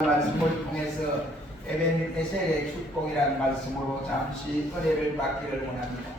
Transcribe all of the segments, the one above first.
말씀을 통해서 에벤에셀의 축복이라는 말씀으로 잠시 은혜를 받기를 원합니다.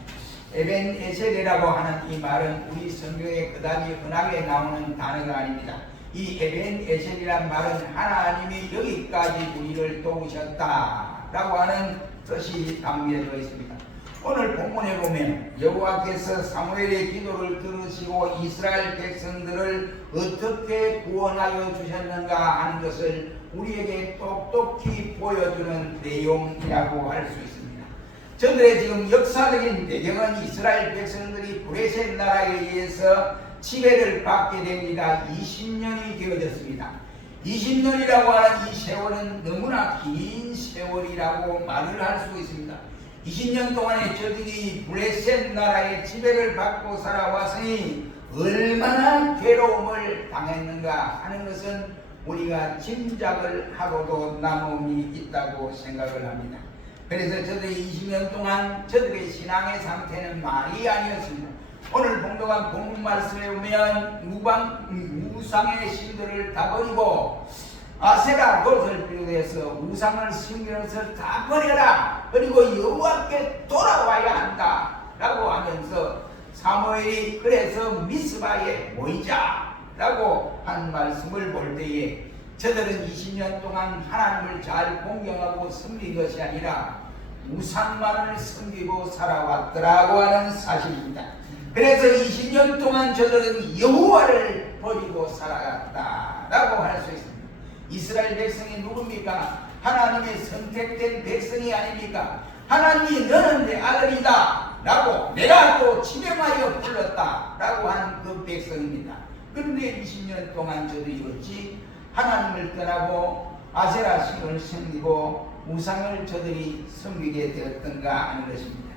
에벤에셀이라고 하는 이 말은 우리 성경에 그다지 흔하게 나오는 단어가 아닙니다. 이 에벤에셀이란 말은 하나님이 여기까지 우리를 도우셨다라고 하는 뜻이 담겨져 있습니다. 오늘 본문에 보면 여호와께서 사무엘의 기도를 들으시고 이스라엘 백성들을 어떻게 구원하여 주셨는가 하는 것을 우리에게 똑똑히 보여주는 내용이라고 할 수 있습니다. 저들의 지금 역사적인 배경은 이스라엘 백성들이 브레셋 나라에 의해서 지배를 받게 된 지가 20년이 되어졌습니다. 20년이라고 하는 이 세월은 너무나 긴 세월이라고 말을 할 수 있습니다. 20년 동안에 저들이 브레셋 나라의 지배를 받고 살아왔으니 얼마나 괴로움을 당했는가 하는 것은 우리가 짐작을 하고도 남음이 있다고 생각을 합니다. 그래서 저들이 20년 동안 저들의 신앙의 상태는 말이 아니었습니다. 오늘 봉독한 본문 말씀에 보면 우상의 신들을 다 버리고 아세라 롯을 비롯해서 우상을 섬기는 것을 다 버려라, 그리고 여호와께 돌아와야 한다 라고 하면서 사무엘이 그래서 미스바에 모이자 라고 한 말씀을 볼 때에 저들은 20년 동안 하나님을 잘 공경하고 섬긴 것이 아니라 우상만을 섬기고 살아왔더라고 하는 사실입니다. 그래서 20년 동안 저들은 여호와를 버리고 살아갔다라고 할 수 있습니다. 이스라엘 백성이 누굽니까? 하나님의 선택된 백성이 아닙니까? 하나님이 너는 내 아들이다 라고 내가 또 지명하여 불렀다 라고 하는 그 백성입니다. 그런데 20년 동안 저들이 어찌 하나님을 떠나고 아세라 신을 섬기고 우상을 저들이 섬기게 되었던가 하는 것입니다.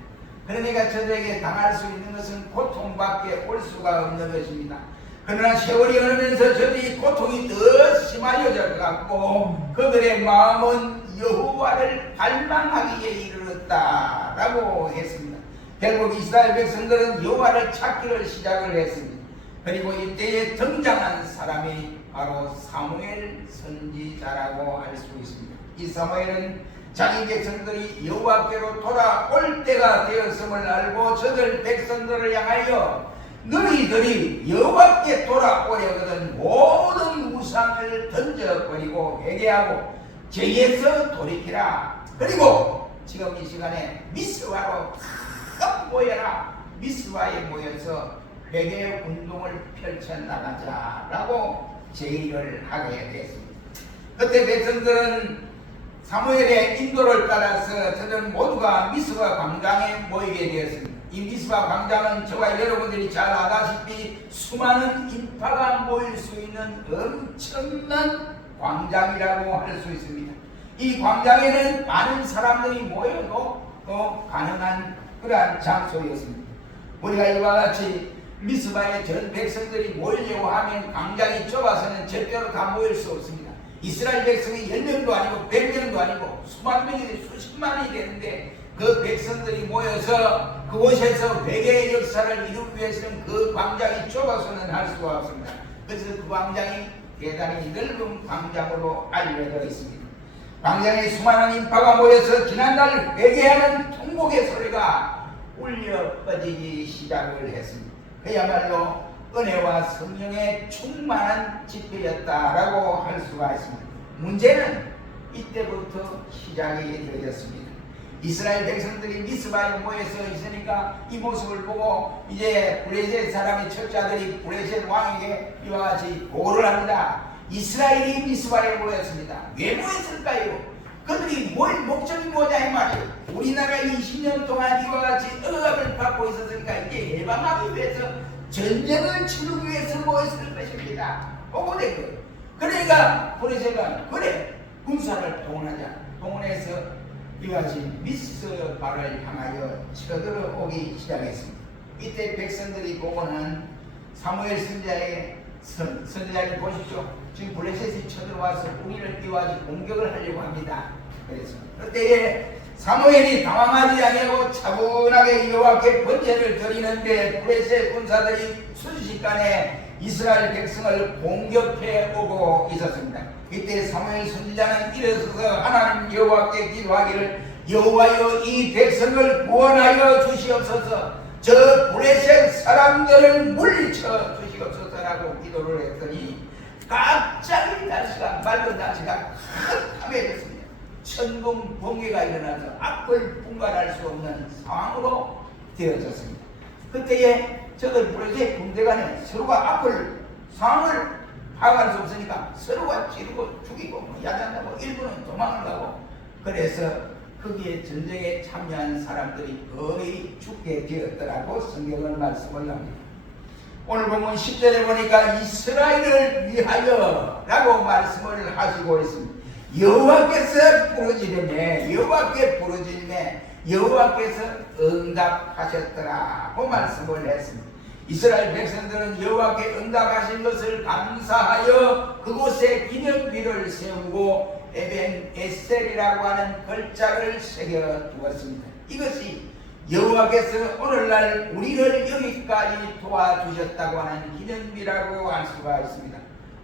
그러니까 저들에게 당할 수 있는 것은 고통밖에 올 수가 없는 것입니다. 그러나 세월이 흐르면서 저들이 고통이 더 심해져 갖고 그들의 마음은 여호와를 갈망하기에 이르렀다라고 했습니다. 결국 이스라엘 백성들은 여호와를 찾기를 시작을 했습니다. 그리고 이때에 등장한 사람이 바로 사무엘 선지자라고 할 수 있습니다. 이 사무엘은 자기 백성들이 여호와께로 돌아올 때가 되었음을 알고 저들 백성들을 향하여 너희들이 여호와께 돌아오려거든 모든 우상을 던져버리고 회개하고 죄에서 돌이키라. 그리고 지금 이 시간에 미스바로 다 모여라. 미스바에 모여서 회개 운동을 펼쳐나가자라고 제의를 하게 됐습니다. 그때 백성들은 사무엘의 인도를 따라서 저들 모두가 미스바 광장에 모이게 되었습니다. 이 미스바 광장은 저와 여러분들이 잘 아다시피 수많은 인파가 모일 수 있는 엄청난 광장이라고 할 수 있습니다. 이 광장에는 많은 사람들이 모여도 가능한 그러한 장소였습니다. 우리가 이와 같이 미스바에 전 백성들이 모이려고 하면 광장이 좁아서는 절대로 다 모일 수 없습니다. 이스라엘 백성이 10명도 아니고 100명도 아니고 수만 명이 수십만이 되는데 그 백성들이 모여서 그곳에서 회개의 역사를 이루기 위해서는 그 광장이 좁아서는 할 수가 없습니다. 그래서 그 광장이 대단히 넓은 광장으로 알려져 있습니다. 광장에 수많은 인파가 모여서 지난날 회개하는 통곡의 소리가 울려 퍼지기 시작을 했습니다. 그야말로 은혜와 성령의 충만한 집회였다라고 할 수가 있습니다. 문제는 이때부터 시작이 되었습니다. 이스라엘 백성들이 미스바에 모여서 있으니까 이 모습을 보고 이제 브레셋 사람의 첩자들이 브레셋 왕에게 이와 같이 보고를 합니다. 이스라엘이 미스바에 모였습니다. 왜 모였을까요? 그들이 모일 목적이 뭐냐 이 말이에요. 우리나라 20년 동안 이와 같이 억압을 받고 있었으니까 이제 해방하기 위해서 전쟁을 치르기 위해서 모였을 것입니다. 보고된 거예요. 그러니까 브레셋은 그래 군사를 동원하자. 동원해서 이와 같이 미스바를 향하여 쳐들어오기 시작했습니다. 이때 백성들이 보고는 사무엘 선지자를 보십시오. 지금 블레셋이 쳐들어와서 우리를 이와 공격을 하려고 합니다. 그래서 그때에 사무엘이 당황하지 아니하고 차분하게 여호와께 번제를 드리는데 블레셋 군사들이 순식간에 이스라엘 백성을 공격해 오고 있었습니다. 이때 사무엘 선지자는 일어서서 하나님 여호와께 기도하기를 여호와여 이 백성을 구원하여 주시옵소서 저 블레셋 사람들을 물리쳐 주시옵소서라고 기도를 했더니 갑자기 날씨가 맑은 날씨가 캄캄해졌습니다. 천둥 번개가 일어나서 앞을 분간할 수 없는 상황으로 되어졌습니다. 그때에 저들 블레셋 군대 간에 서로가 앞을 상황을 파악할 수 없으니까 서로가 찌르고 죽이고 야단하고 일부는 도망을 가고 그래서 거기에 전쟁에 참여한 사람들이 거의 죽게 되었더라고 성경은 말씀을 합니다. 오늘 보면 10절에 보니까 이스라엘을 위하여 라고 말씀을 하시고 있습니다. 여호와께서 부르짖으매 여호와께 부르짖으매 여호와께서 응답하셨더라고 말씀을 했습니다. 이스라엘 백성들은 여호와께 응답하신 것을 감사하여 그곳에 기념비를 세우고 에벤 에셀이라고 하는 글자를 새겨 두었습니다. 이것이 여호와께서 오늘날 우리를 여기까지 도와주셨다고 하는 기념비라고 할 수가 있습니다.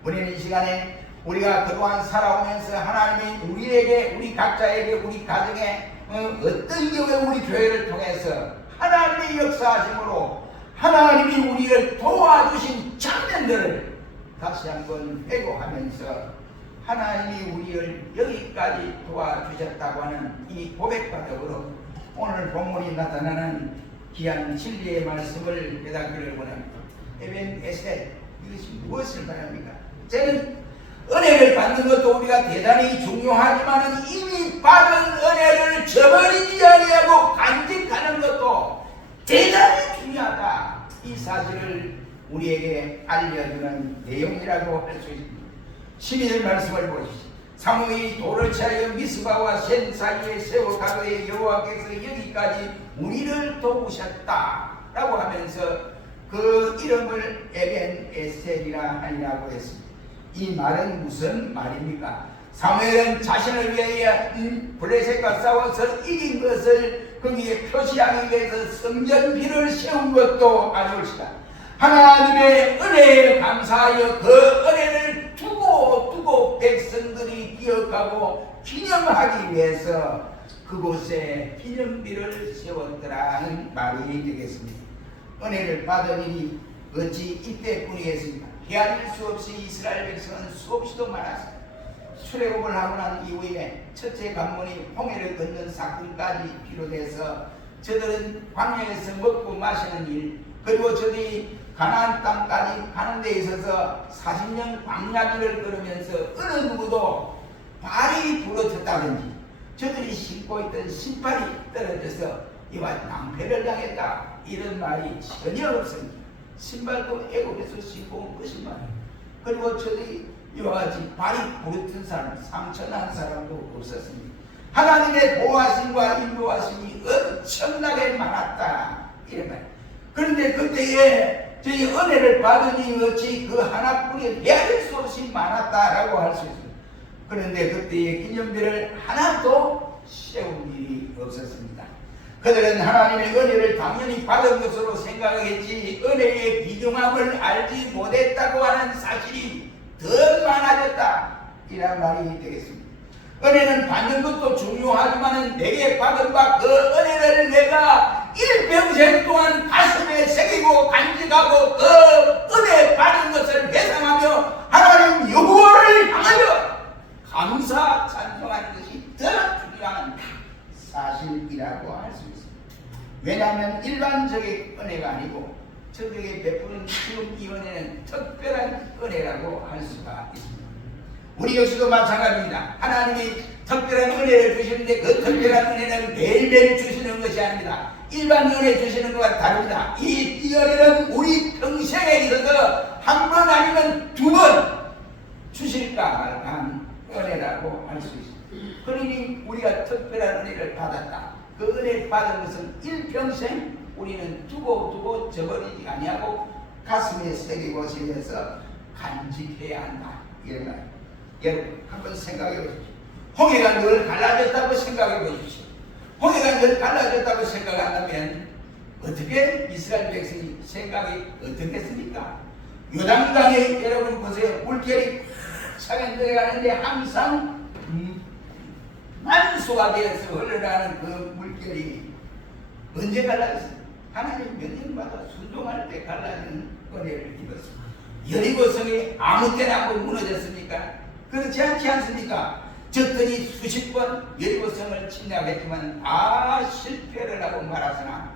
우리는 이 시간에 우리가 그동안 살아오면서 하나님이 우리에게 우리 각자에게 우리 가정에 어떤 경우에 우리 교회를 통해서 하나님의 역사하심으로 하나님이 우리를 도와주신 장면들을 다시 한번 회고하면서 하나님이 우리를 여기까지 도와주셨다고 하는 이 고백과 더불어 오늘 본문이 나타나는 귀한 진리의 말씀을 깨닫기를 원합니다. 에벤 에셀 이것이 무엇을 말합니까? 저는 은혜를 받는 것도 우리가 대단히 중요하지만 이미 받은 은혜를 저버리지 아니하고 간직하는 것도 대단히 중요하다. 이 사실을 우리에게 알려주는 내용이라고 할 수 있습니다. 12절 말씀을 보십시오. 사무엘이 돌을 차려 미스바와 센 사이에 세워 가로에 여호와께서 여기까지 우리를 도우셨다 라고 하면서 그 이름을 에벤 에셀이라 하니라고 했습니다. 이 말은 무슨 말입니까? 사무엘은 자신을 위하여 블레셋과 싸워서 이긴 것을 거기에 표시하기 위해서 성전비를 세운 것도 아니올시다. 하나님의 은혜에 감사하여 그 은혜를 두고 백성들이 기억하고 기념하기 위해서 그곳에 기념비를 세웠더라는 말이 되겠습니다. 은혜를 받은 일이 어찌 이때뿐이겠습니까? 헤아릴 수 없이 이스라엘 백성은 수없이도 많았습니다. 출애굽을 하고 난 이후에 첫째 관문이 홍해를 건넌 사건까지 비롯해서 저들은 광야에서 먹고 마시는 일, 그리고 저들이 가나안 땅까지 가는 데 있어서 40년 광야길을 걸으면서 어느 누구도 발이 부러졌다든지 저들이 신고 있던 신발이 떨어져서 이와 낭패를 당했다 이런 말이 전혀 없습니다. 신발도 애국에서 신고 온 것이만 그리고 저들이 이와 같이 발이 부러진 사람, 상처난 사람도 없었습니다. 하나님의 보호하심과 인도하심이 엄청나게 많았다 이런 말. 그런데 그때에 저희 은혜를 받으니 어찌 그 하나뿐이 헤아릴 수 없이 많았다라고 할 수 있습니다. 그런데 그때의 기념비를 하나도 세운 일이 없었습니다. 그들은 하나님의 은혜를 당연히 받은 것으로 생각했지 은혜의 비중함을 알지 못했다고 하는 사실이 더 많아졌다 이란 말이 되겠습니다. 은혜는 받는 것도 중요하지만 내게 받은 바 그 은혜를 내가 일평생 동안 가슴에 새기고 간직하고 그 은혜 받은 것을 회상하며 하나님 여호와를 향하여 감사 찬송하는 것이 더 중요한 사실이라고 할 수 있습니다. 왜냐하면 일반적인 은혜가 아니고 저에게 베푸는 지금 이 은혜는 특별한 은혜라고 할 수가 있습니다. 우리 역시도 마찬가지입니다. 하나님이 특별한 은혜를 주시는데 그 특별한 은혜는 매일매일 주시는 것이 아닙니다. 일반 은혜 주시는 것과 다릅니다. 이 은혜는 우리 평생에 있어서 한 번 아니면 두 번 주실까 말까 은혜라고 할 수 있습니다. 그러니 우리가 특별한 은혜를 받았다. 그 은혜를 받은 것은 일평생 우리는 두고 저버리지 아니하고 가슴에 새기고 지면서 간직해야 한다. 이런 말. 여러분 한번 생각해 보십시오. 홍해가 늘 갈라졌다고 생각해 보십시오. 홍해가 늘 갈라졌다고 생각한다면 어떻게 이스라엘 백성이 생각이 어떻겠습니까? 요단강에 여러분 보세요. 물결이 차게 내려가는데 항상 만수가 되어서 흘러가는 그 물결이 언제 갈라졌습니까? 하나님 명령마다 순종할 때 갈라지는 은혜를 입었습니다. 여리고성이 아무 때나 한번 무너졌습니까? 그렇지 않지 않습니까? 적들이 수십 번 여리고성을 침략했지만 다 실패를 하고 말았으나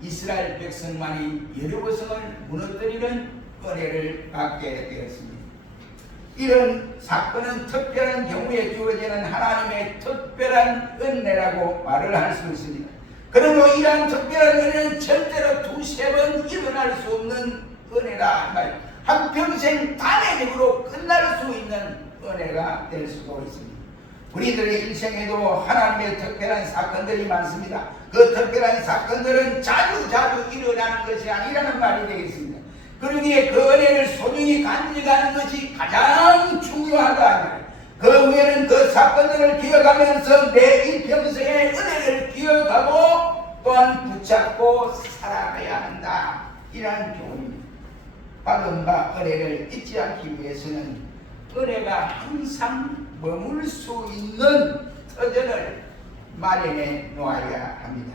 이스라엘 백성만이 여리고성을 무너뜨리는 은혜를 받게 되었습니다. 이런 사건은 특별한 경우에 주어지는 하나님의 특별한 은혜라고 말을 할 수 있습니다. 그러므로 이러한 특별한 은혜는 절대로 두세 번 일어날 수 없는 은혜라 말이에요. 한평생 단회적으로 끝날 수 있는 은혜가 될 수도 있습니다. 우리들의 인생에도 하나님의 특별한 사건들이 많습니다. 그 특별한 사건들은 자주 일어나는 것이 아니라는 말이 되겠습니다. 그러기에 그 은혜를 소중히 간직하는 것이 가장 중요하다. 그 후에는 그 사건들을 기억하면서 내 일평생의 은혜를 기억하고 또한 붙잡고 살아가야 한다. 이러한 교훈입니다. 받은 바 은혜를 잊지 않기 위해서는 은혜가 항상 머물 수 있는 터전을 마련해 놓아야 합니다.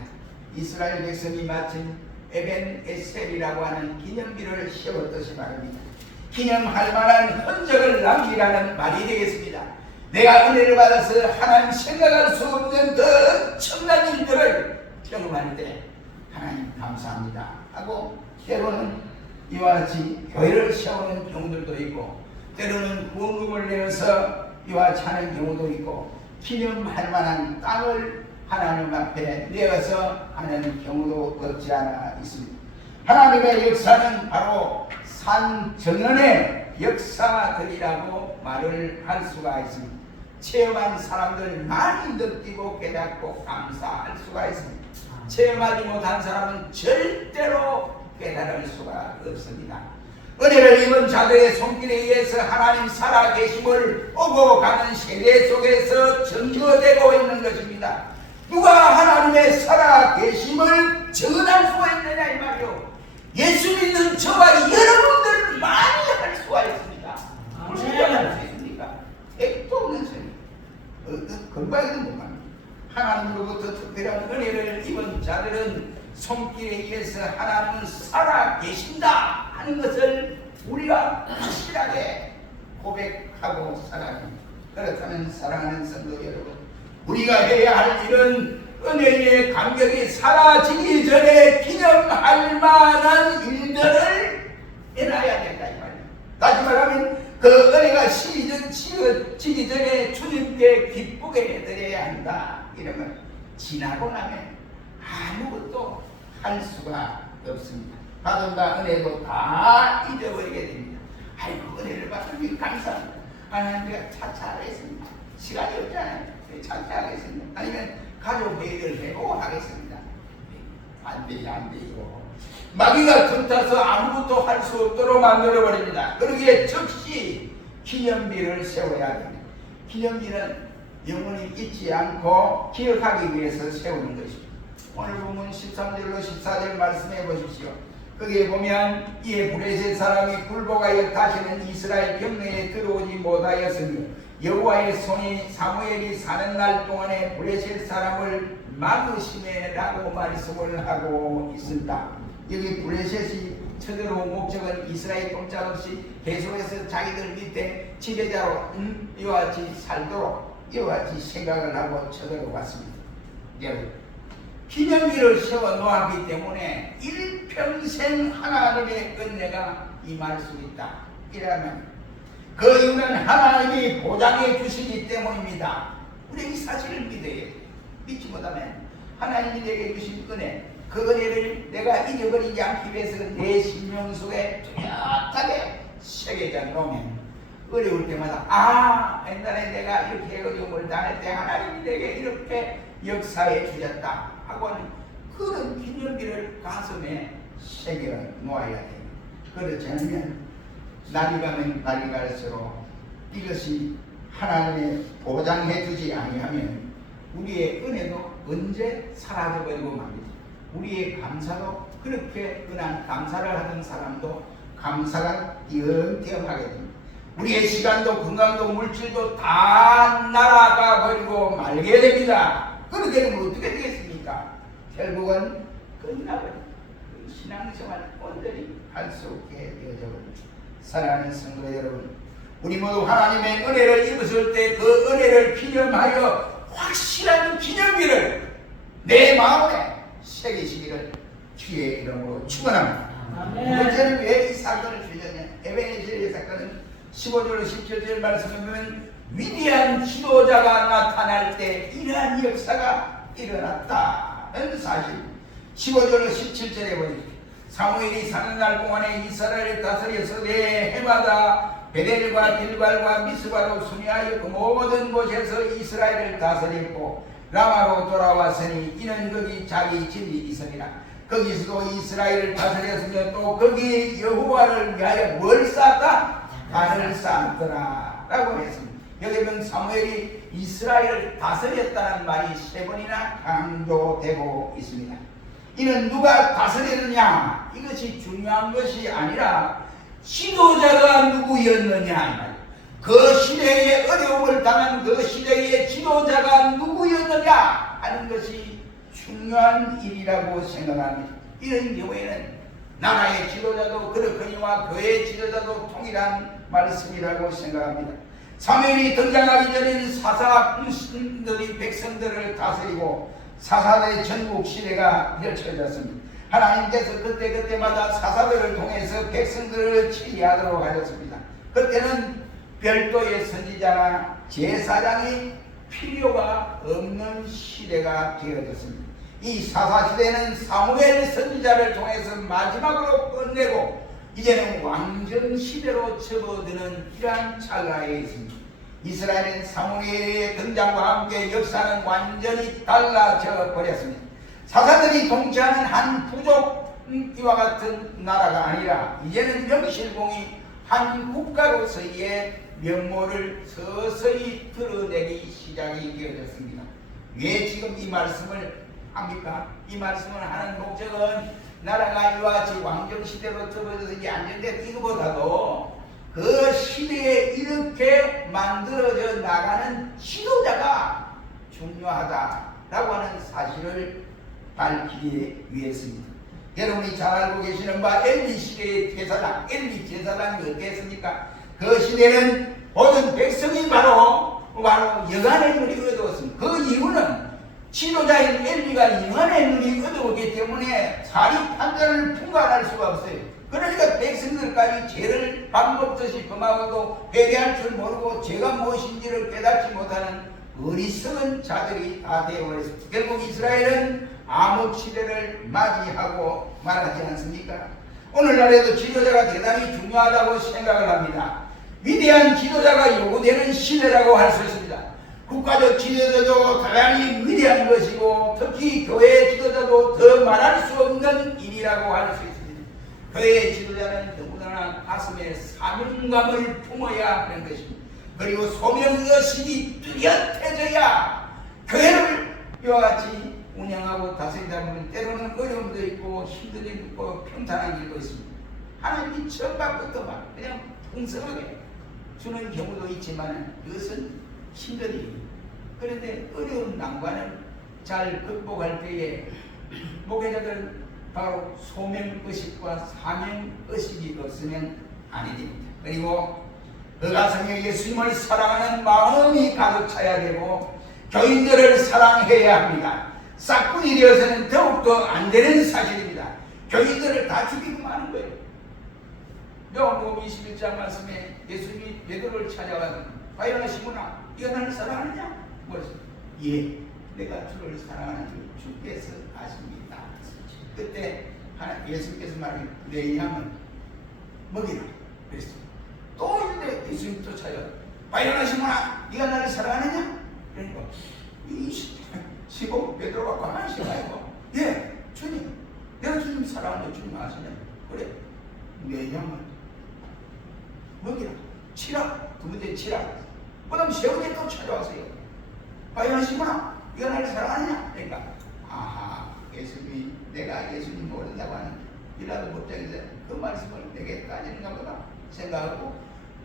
이스라엘 백성이 마침 에벤 에셀이라고 하는 기념비를 세웠듯이 말입니다. 기념할 만한 흔적을 남기라는 말이 되겠습니다. 내가 은혜를 받아서 하나님 생각할 수 없는 더 엄청난 일들을 경험할 때 하나님 감사합니다 하고 때로는 이와 같이 교회를 세우는 경우들도 있고 때로는 후원금을 내어서 이와 같이 하는 경우도 있고 기념할 만한 땅을 하나님 앞에 내어서 하는 경우도 없지 않아 있습니다. 하나님의 역사는 바로 산 정연의 역사들이라고 말을 할 수가 있습니다. 체험한 사람들 많이 느끼고 깨닫고 감사할 수가 있습니다. 체험하지 못한 사람은 절대로 깨달을 수가 없습니다. 은혜를 입은 자들의 손길에 의해서 하나님 살아계심을 오고 가는 세대 속에서 증거되고 있는 것입니다. 누가 하나님의 살아계심을 전할 수가 있느냐 이 말이요. 예수 믿는 저와 여러분들 많이 할 수가 있습니다. 무슨 할 수 있습니까? 액도 없는 소리. 건방에도 못 갑니다. 하나님으로부터 특별한 은혜를 입은 자들은 손길에 의해서 하나님은 살아계신다 하는 것을 우리가 확실하게 고백하고 살아갑니다. 그렇다면 사랑하는 성도 여러분, 우리가 해야 할 일은 은혜의 감격이 사라지기 전에 기념할 만한 일들을 해놔야 된다 이 말이에요. 다시 말하면 그 은혜가 지기 전에 주님께 기쁘게 해드려야 한다. 이러면 지나고 나면 아무것도 할 수가 없습니다. 받은 바 은혜도 다 잊어버리게 됩니다. 아이고 은혜를 받으니 감사합니다. 하나님 내가 차차하겠습니다. 시간이 없잖아요. 차차하겠습니다. 아니면 가족 회의를 해보고 하겠습니다. 안 돼요. 마귀가 틈타서 아무것도 할 수 없도록 만들어버립니다. 그러기에 즉시 기념비를 세워야 합니다. 기념비는 영원히 잊지 않고 기억하기 위해서 세우는 것입니다. 오늘 보면 13절로 14절 말씀해 보십시오. 거기에 보면 이에 블레셋 사람이 굴복하여 다시는 이스라엘 경내에 들어오지 못하였으며 여호와의 손이 사무엘이 사는 날 동안에 블레셋 사람을 막으시매라고 말씀을 하고 있습니다. 여기 블레셋이 쳐들어온 목적은 이스라엘 꼼짝없이 계속해서 자기들 밑에 지배자로 이와 같이 살도록 이와 같이 생각을 하고 쳐들어왔습니다. 여러분, 기념비를 세워 놓았기 때문에 일평생 하나님의 은혜가 임할 수 있다. 이라면 그 이유는 하나님이 보장해 주시기 때문입니다. 우리 이 사실을 믿어야 돼요. 믿지 못하면 하나님이 내게 주신 은혜, 그 은혜를 내가 잊어버리지 않기 위해서 내 심령 속에 뚜렷하게 새겨져 놓으면 어려울 때마다 옛날에 내가 이렇게 어려움을 당할 때 하나님이 내게 이렇게 역사해 주셨다 하고는 그런 기념비를 가슴에 새겨 놓아야 됩니다. 그렇지 않으면 날이 가면 날이 갈수록 이것이 하나님의 보장해 주지 아니하면 우리의 은혜도 언제 사라져버리고 맙니다. 우리의 감사도 그렇게 그냥 감사를 하던 사람도 감사가 띄엄띄엄하게 됩니다. 우리의 시간도 건강도 물질도 다 날아가 버리고 말게 됩니다. 그렇게 되면 어떻게 되겠습니까? 결국은 끝나버립니다. 신앙생활 온전히 할 수 없게 되어져 버립니다. 사랑하는 성도 여러분, 우리 모두 하나님의 은혜를 입었을 때 그 은혜를 기념하여 확실한 기념비를 내 마음에 새기시기를 주의 이름으로 축원합니다. 문제는 왜 이 사건을 주셨냐? 에베네셀의 사건은 15절 17절 말씀을 보면 위대한 지도자가 나타날 때 이러한 역사가 일어났다는 사실. 15절 17절에 보니 사무엘이 사는 날 동안에 이스라엘을 다스렸으되 해마다 베델과 길갈과 미스바로 순회하여 그 모든 곳에서 이스라엘을 다스렸고 라마로 돌아왔으니 이는 거기 자기 집이 있으니라. 거기서도 이스라엘을 다스렸으며 또 거기 여호와를 위하여 뭘 쌓았다? 단을 쌓았더라 라고 했습니다. 여기 보면 사무엘이 이스라엘을 다스렸다는 말이 3번이나 강조되고 있습니다. 이는 누가 다스렸느냐? 이것이 중요한 것이 아니라 지도자가 누구였느냐. 그 시대의 어려움을 당한 그 시대의 지도자가 누구였느냐 하는 것이 중요한 일이라고 생각합니다. 이런 경우에는 나라의 지도자도 그렇거니와 교회의 지도자도 동일한 말씀이라고 생각합니다. 사무엘이 등장하기 전에는 사사들이 백성들을 다스리고 사사들의 전국 시대가 펼쳐졌습니다. 하나님께서 그때마다 사사들을 통해서 백성들을 치리하도록 하셨습니다. 그때는 별도의 선지자나 제사장이 필요가 없는 시대가 되어졌습니다. 이 사사시대는 사무엘 선지자를 통해서 마지막으로 끝내고 이제는 왕정시대로 접어드는 이러한 찰나에 있습니다. 이스라엘은 사무엘의 등장과 함께 역사는 완전히 달라져 버렸습니다. 사사들이 통치하는 한 부족이와 같은 나라가 아니라 이제는 명실공히 한 국가로서의 면모를 서서히 드러내기 시작이 되어졌습니다. 왜 지금 이 말씀을 합니까? 이 말씀을 하는 목적은 나라가 이와 같이 왕정시대로 접어져서 이제 안정된 이거보다도 그 시대에 이렇게 만들어져 나가는 지도자가 중요하다라고 하는 사실을 밝히기 위해서입니다. 여러분이 잘 알고 계시는 바 엘리 시대의 제사장, 엘리 제사장이 어땠습니까? 그 시대는 모든 백성이 바로 여간의 눈이 어두웠습니다. 그 이유는 지도자인 엘리가 영안의 눈이 어두웠기 때문에 사리 판단을 풍가할 수가 없어요. 그러니까 백성들까지 죄를 밥 먹듯이 범하고도 회개할 줄 모르고 죄가 무엇인지를 깨닫지 못하는 어리석은 자들이 다 되어버렸습니다. 결국 이스라엘은 암흑시대를 맞이하고 말하지 않습니까? 오늘날에도 지도자가 대단히 중요하다고 생각을 합니다. 위대한 지도자가 요구되는 시대라고 할 수 있습니다. 국가적 지도자도 다양히 위대한 것이고 특히 교회 지도자도 더 말할 수 없는 일이라고 할 수 있습니다. 교회의 지도자는 너무나 가슴에 사명감을 품어야 하는 것입니다. 그리고 소명의식이 뚜렷해져야 교회를 이와 같이 운영하고 다스리다 보면 때로는 어려움도 있고 힘든 일도 있고 평탄한 일도 있습니다. 하나님이 처음부터 막 그냥 풍성하게 주는 경우도 있지만 그것은 힘든 일입니다. 그런데 어려운 난관을 잘 극복할 때에 목회자들 바로 소명의식과 사명의식이 없으면 아니 됩니다. 그리고 그 가정에 예수님을 사랑하는 마음이 가득 차야 되고 교인들을 사랑해야 합니다. 싹군이 되어서는 더욱더 안 되는 사실입니다. 교인들을 다 죽이고 마는 거예요. 요한복음 21장 말씀에 예수님이 베드로를 찾아와서 바요나 시몬아 네가 나를 사랑하느냐? 뭐랬어? 예, 내가 주를 사랑하는 줄 주께서 아십니다. 그때 예수님께서 말하기 내 양은 먹이라 그랬어. 또 이제 예수님 쫓아요. 바요나 시몬아 네가 나를 사랑하느냐? 그러니까 시고 베드로가 가만히 있어가지고 예 주님 내가 주님 사랑하는데 주님 아시냐? 그래 내 양은 먹이라 치라 두 번째 치라 그 다음 세 번째 또 찾아왔어요. 바요나 시몬아 네가 나를 사랑하느냐? 그러니까 예수님이 내가 예수님 모른다고 하는 이라도 못장에서 그 말씀을 내게 따지는가 보다 생각하고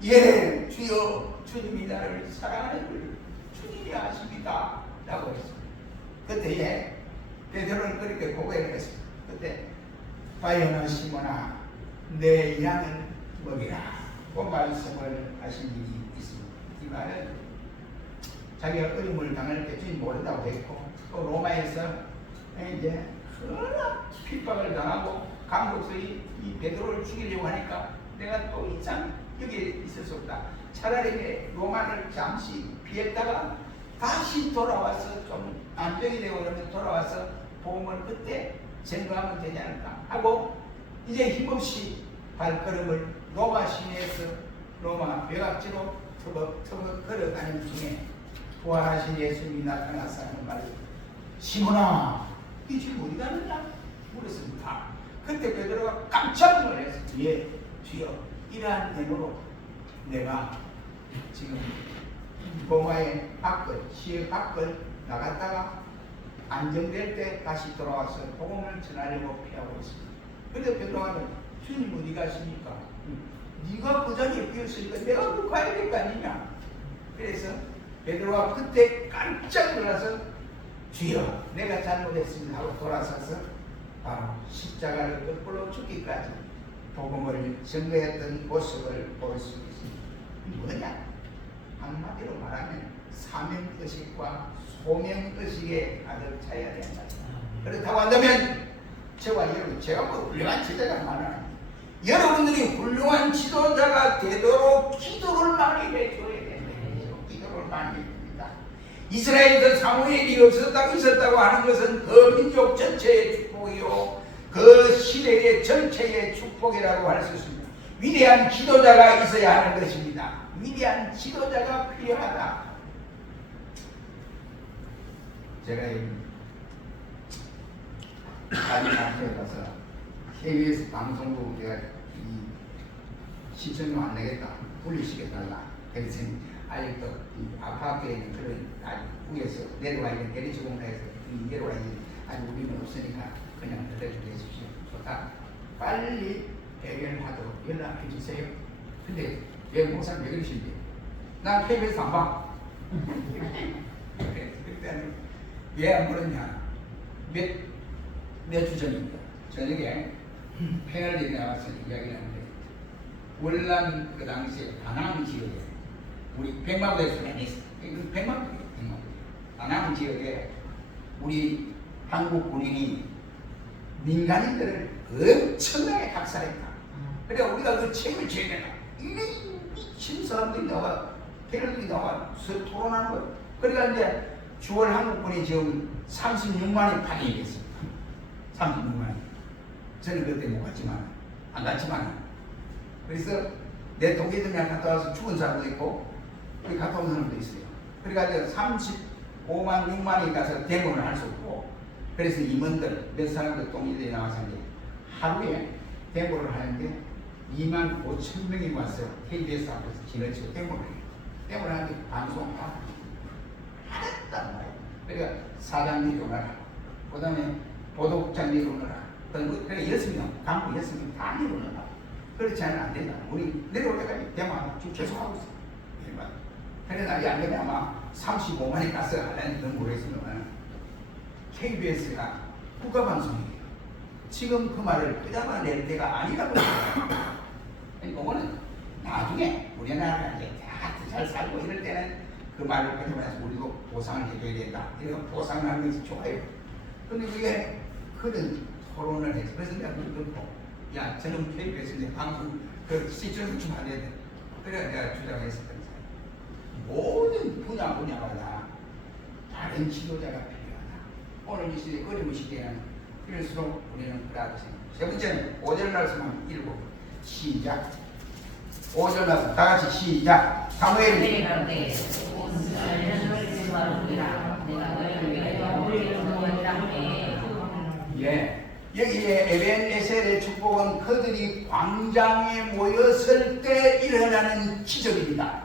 예, 주여, 주님이 나를 사랑하는 줄 주님이 아십니다 라고 했습니다. 그때 베드로는 그렇게 고백했습니다. 그때 과연 시몬아 내 양은 먹이라 그 말씀을 하신 일이 있습니다. 이 말은 자기가 어려움을 당할 때 주님 모른다고 했고, 또 로마에서 이제 큰 핍박을 당하고 감독들이 이 베드로를 죽이려고 하니까 내가 또 이상 여기에 있을 수 없다. 차라리 로마를 잠시 피했다가 다시 돌아와서 좀 안정이 되고 그러면 돌아와서 복음을 그때 전가하면 되지 않을까 하고 이제 힘없이 발걸음을 로마 시내에서 로마 외곽지로 터벅터벅 걸어다니는 중에 부활하신 예수님이 나타나서 하는 말이 시몬아 이 지금 어디 가느냐 물었습니다. 그때 베드로가 깜짝 놀랐습니다. 예 주여 이러한 내용으로 내가 지금 로마의 밖을 시의 밖을 나갔다가 안정될 때 다시 돌아와서 복음을 전하려고 피하고 있습니다. 그런데 베드로가 주님 어디 가십니까? 네가 그 자리에 비었으니까 내가 그 가야 될 거 아니냐? 그래서 베드로가 그때 깜짝 놀라서 주여 내가 잘못했습니다 하고 돌아서서 바로 십자가를 거꾸로 죽기까지 복음을 전거했던 모습을 볼 수 있습니다. 뭐냐? 한마디로 말하면 사명의식과 소명의식에 가득 차야 된다. 그렇다고 한다면 저와 여러분, 제가 뭐 훌륭한 지도자가 많아요. 여러분들이 훌륭한 지도자가 되도록 기도를 많이 해줘야 된다. 기도를 많이 해줍니다. 이스라엘에서 사무엘이 있었다고 하는 것은 그 민족 전체의 축복이요 그 시대의 전체의 축복이라고 할 수 있습니다. 위대한 지도자가 있어야 하는 것입니다. 위대한 지도자가 필요하다. 제가 다니나한테 가서 KBS 방송국 내가 시청료 안 내겠다, 불리시켜달라. 그래서 아직도 아파트에 있는 그런 아주 위에서 내려와 있는 대리주공을 해서 내려와 있는 아직 우리는 없으니까 그냥 들려주십시오. 좋다. 빨리 해결하도록 연락해 주세요. 근데 왜 목사님 왜 그러신데? 난 KBS 안 봐. 그때는 왜 안 그러냐? 몇 주 전입니다. 저녁에 패널이 나와서 이야기를 하는데 월남 그 당시에 다낭 지역에 우리 백마부에서 했어요. 백마부 다낭 지역에 우리 한국 군인이 민간인들을 엄청나게 학살했다. 그러니까 우리가 그 책을 제대로 미친 사람들이 나와 패널들이 나와서 토론하는 거예요. 그러니까 이제 6월 한국군이 지금 36만이 파견이 됐습니다. 36만. 저는 그때 못 갔지만, 안 갔지만. 그래서 내 동기들이랑 갔다 와서 죽은 사람도 있고, 여기 갔다 온 사람도 있어요. 그러니까 35만, 6만이 가서 대문을 할 수 없고, 그래서 임원들, 몇 사람들 동기들이 나와서 이제 하루에 대문을 하는데 2만 5천 명이 와서 KBS 앞에서 지나치고 대문을 해요. 대문을 하는데 방송 다 하랬단 말이에요. 그러니까 사장님 오너라, 그 다음에 보도국장님 오너라, 그러니까 6명, 강부 6명 다 내려오너라. 그렇지 않으면 안 된다. 우리 내려올 때까지 대만 지금 계속하고 있어요. 그래 날이 안 되면 아마 35만이 가서 하려는 건 모르겠습니다만 KBS가 국가방송이에요. 지금 그 말을 끄잡아낼 때가 아니라고 생각합니다. 그거는 나중에 우리나라가 이제 다 잘 살고 이럴 때는 그 말을 끄집어내서 우리도 보상을 해줘야 된다. 이런 보상을 하는 것이 좋아요. 근데 그게 그런 토론을 해서 그래서 내가 그렇고 야 저는 KBS인데 방송 그 시청을 좀 해야 돼. 그래 내가 주장했었던 사람. 모든 분야마다 다른 지도자가 필요하다. 오늘 이 시대 어려운 시대에는 그럴수록 우리는 그러하고 생각합니다. 세 번째는 5절 말씀 읽고 시작. 5절 말씀 다 같이 시작. 사무엘이 예, 여기에 에벤에셀의 축복은 그들이 광장에 모였을 때 일어나는 기적입니다.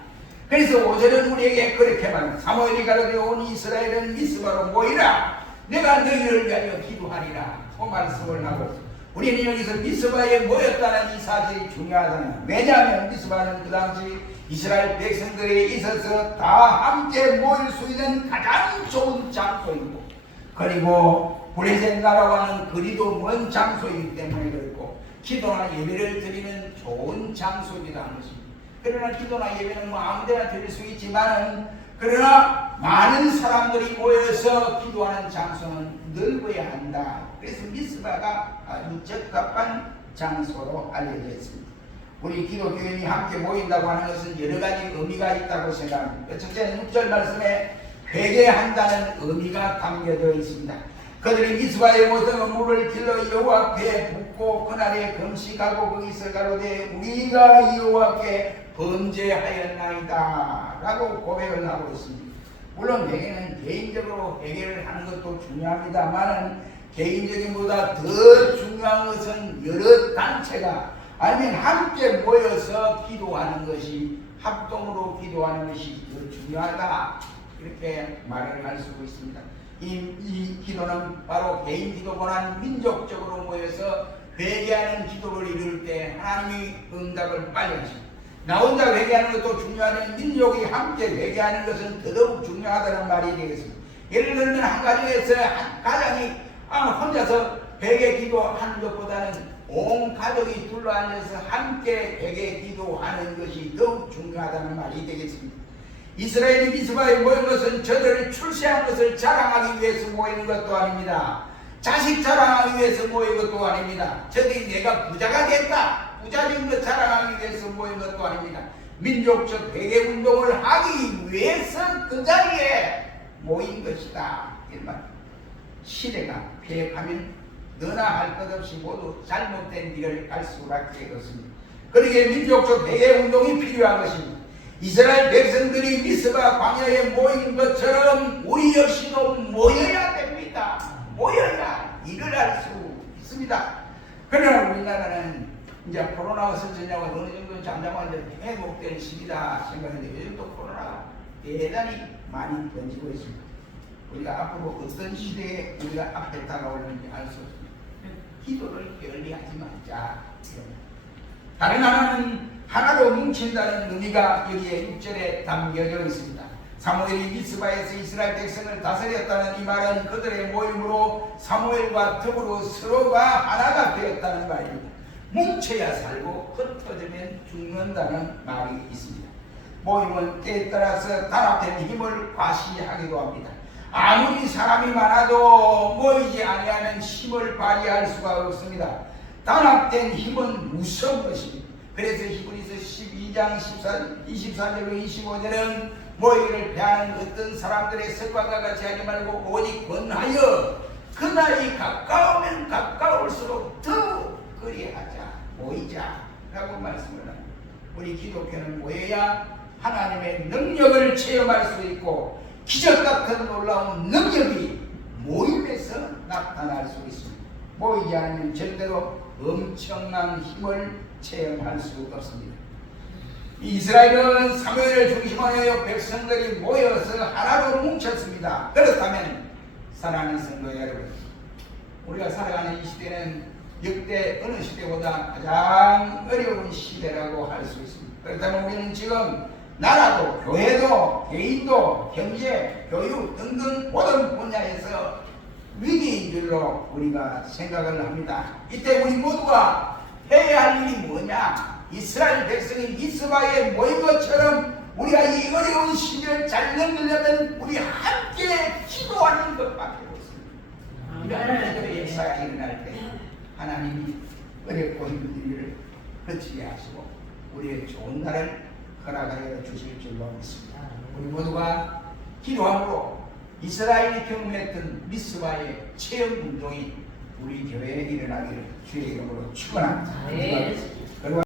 그래서 5절은 우리에게 그렇게 말합니다. 사무엘이 가로되 온 이스라엘은 미스바로 모이라. 내가 너희를 위하여 기도하리라. 그 말씀을 하고 우리는 여기서 미스바에 모였다는 이 사실이 중요하잖아요. 왜냐하면 미스바는 그 당시 이스라엘 백성들에 있어서 다 함께 모일 수 있는 가장 좋은 장소이고, 그리고 블레셋 나라와는 거리도 먼 장소이기 때문에 그렇고, 기도나 예배를 드리는 좋은 장소이기도 한 것입니다. 그러나 기도나 예배는 뭐 아무데나 드릴 수 있지만은, 그러나 많은 사람들이 모여서 기도하는 장소는 넓어야 한다. 그래서 미스바가 아주 적합한 장소로 알려져 있습니다. 우리 기독교인이 함께 모인다고 하는 것은 여러 가지 의미가 있다고 생각합니다. 첫째는 6절 말씀에 회개한다는 의미가 담겨져 있습니다. 그들이 미스바에 모여서 물을 길러 여호와 앞에 붓고 그날에 금식하고 거기서 가로되 우리가 여호와께 범죄하였나이다 라고 고백을 하고 있습니다. 물론 회개는 개인적으로 회개를 하는 것도 중요합니다만, 개인적인 보다 더 중요한 것은 여러 단체가 아니면 함께 모여서 기도하는 것이, 합동으로 기도하는 것이 더 중요하다, 이렇게 말을 할 수 있습니다. 이 기도는 바로 개인 기도보다는 민족적으로 모여서 회개하는 기도를 이룰 때 하나님이 응답을 빨리 하십니다. 나 혼자 회개하는 것도 중요하지만 민족이 함께 회개하는 것은 더더욱 중요하다는 말이 되겠습니다. 예를 들면 한 가정에서 한 가장이 혼자서 회개 기도하는 것보다는 온 가족이 둘러앉아서 함께 회개 기도하는 것이 더욱 중요하다는 말이 되겠습니다. 이스라엘이 미스바에 모인 것은 저들을 출세한 것을 자랑하기 위해서 모이는 것도 아닙니다. 자식 자랑하기 위해서 모인 것도 아닙니다. 저들이 내가 부자가 됐다, 부자된 것 자랑하기 위해서 모인 것도 아닙니다. 민족적 회개 운동을 하기 위해서 그 자리에 모인 것이다. 이 말. 시대가 폐역하면 너나 할 것 없이 모두 잘못된 길을 갈 수밖에 없습니다. 그러기에 민족적 회개 운동이 필요한 것입니다. 이스라엘 백성들이 미스바 광야에 모인 것처럼 우리 역시도 모여야 됩니다. 모여야 일을 할 수 있습니다. 그러나 우리나라는 이제 코로나가 설전냐고 어느 정도 잠잠한 회복될 시기다 생각했는데, 요즘 또 코로나가 대단히 많이 번지고 있습니다. 우리가 앞으로 어떤 시대에 우리가 앞에 다가오는지 알 수 없습니다. 기도를 게을리하지 말자. 다른 하나는 하나로 뭉친다는 의미가 여기에 6절에 담겨져 있습니다. 사무엘이 미스바에서 이스라엘 백성을 다스렸다는 이 말은 그들의 모임으로 사무엘과 더불어 서로가 하나가 되었다는 말입니다. 뭉쳐야 살고 흩어지면 죽는다는 말이 있습니다. 모임은 때에 따라서 단합된 힘을 과시하기도 합니다. 아무리 사람이 많아도 모이지 아니하면 힘을 발휘할 수가 없습니다. 단합된 힘은 무서운 것입니다. 그래서 히브리서 12장 24절로 25절은 모이기를 패하는 어떤 사람들의 습관과 같이 하지 말고 오직 권하여 그날이 가까우면 가까울수록 더 그리하자, 모이자 라고 말씀을 합니다. 우리 기독교는 모여야 하나님의 능력을 체험할 수 있고 기적 같은 놀라운 능력이 모임에서 나타날 수 있습니다. 모이지 않으면 절대로 엄청난 힘을 체험할 수 없습니다. 이스라엘은 사무엘을 중심하여 백성들이 모여서 하나로 뭉쳤습니다. 그렇다면 사랑하는 성도 여러분, 우리가 살아가는 이 시대는 역대 어느 시대보다 가장 어려운 시대라고 할 수 있습니다. 그렇다면 우리는 지금 나라도 교회도 개인도 경제, 교육 등등 모든 분야에서 위기인 줄로 우리가 생각을 합니다. 이때 우리 모두가 해야 할 일이 뭐냐? 이스라엘 백성이 미스바에 모인 것처럼 우리가 이 어려운 시기를 잘 넘기려면 우리 함께 기도하는 것밖에 없습니다. 이런 역사가 일어날 때 하나님이 어렵고 힘든 일을 거치게 하시고 우리의 좋은 날을 허락하여 주실 줄로 믿습니다. 우리 모두가 기도함으로 이스라엘이 경험했던 미스바의 체험 운동이 우리 교회에 일어나기를 주의 이름으로 축원합니다.